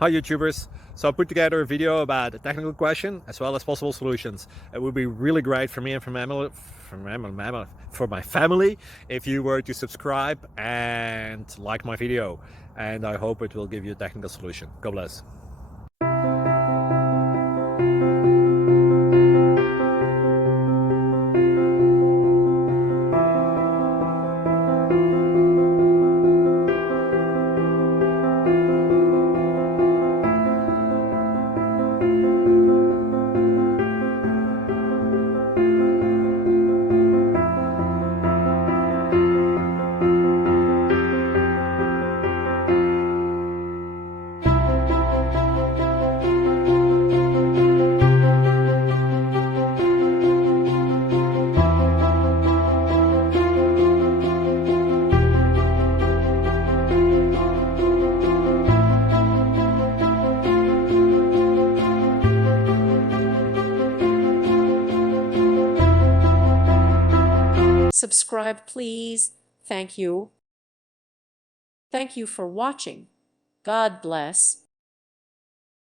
Hi YouTubers! So I put together a video about a technical question as well as possible solutions. It would be really great for me and for my family if you were to subscribe and like my video, and I hope it will give you a technical solution. God bless. Subscribe, please. Thank you. Thank you for watching. God bless.